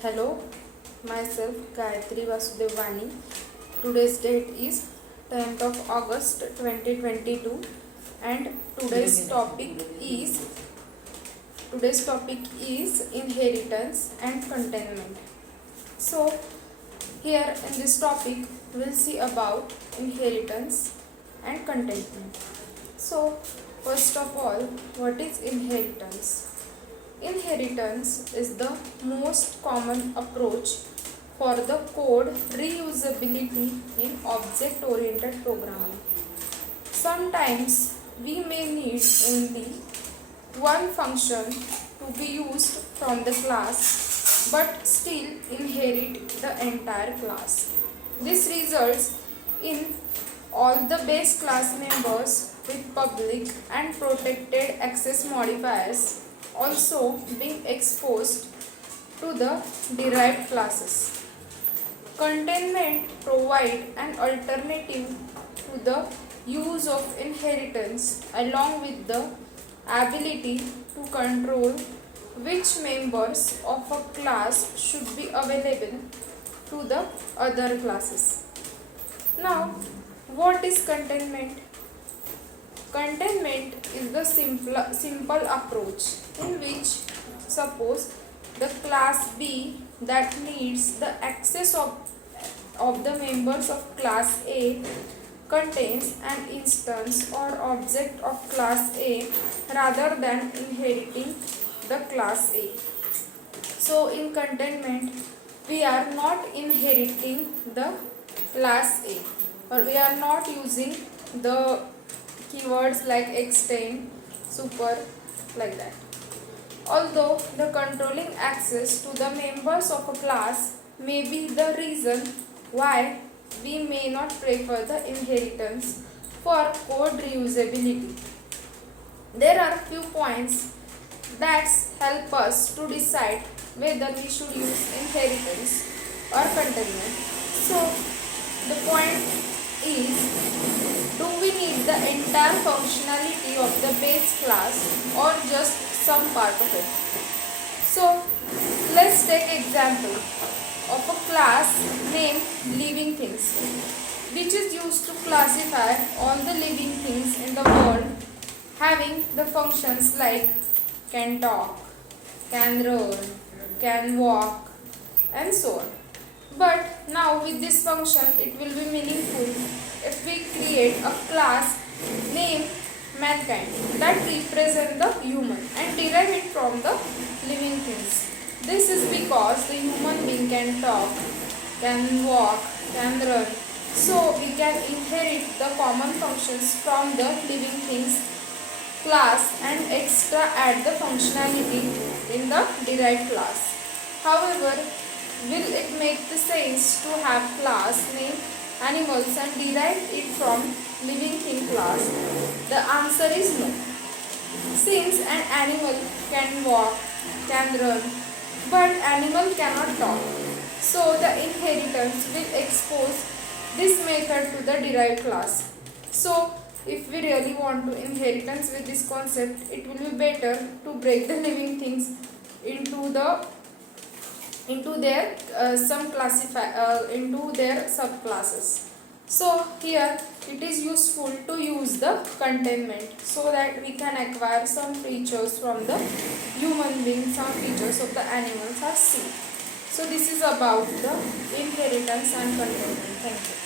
Hello, myself Gayatri Vasudevani. Today's date is 10th of August 2022 and today's topic is inheritance and containment. So here in this topic we'll see about inheritance and containment. So first of all, what is inheritance? Inheritance is the most common approach for the code reusability in object-oriented programming. Sometimes we may need only one function to be used from the class but still inherit the entire class. This results in all the base class members with public and protected access modifiers also being exposed to the derived classes. Containment provides an alternative to the use of inheritance along with the ability to control which members of a class should be available to the other classes. Now, what is containment? Containment is the simple approach in which, suppose the class B that needs the access of the members of class A contains an instance or object of class A rather than inheriting the class A. So in containment we are not inheriting the class A, or we are not using the keywords like extend, super, like that. Although the controlling access to the members of a class may be the reason why we may not prefer the inheritance for code reusability. There are few points that help us to decide whether we should use inheritance or containment. So the point is, do we need the entire functionality of the base class or just some part of it? So let's take example of a class named living things, which is used to classify all the living things in the world, having the functions like can talk, can run, can walk, and so on. But now with this function it will be meaningful if we create a class named mankind that represent the human and derive it from the living things. This is because the human being can talk, can walk, can run. So we can inherit the common functions from the living things class and extra add the functionality in the derived class. However, will it make the sense to have class named animals and derive it from living thing class? The answer is no. Since an animal can walk, can run, but animal cannot talk, so the inheritance will expose this method to the derived class. So if we really want to inheritance with this concept, it will be better to break the living things into their into their subclasses. So here it is useful to use the containment so that we can acquire some features from the human being, some features of the animals are seen. So this is about the inheritance and containment. Thank you.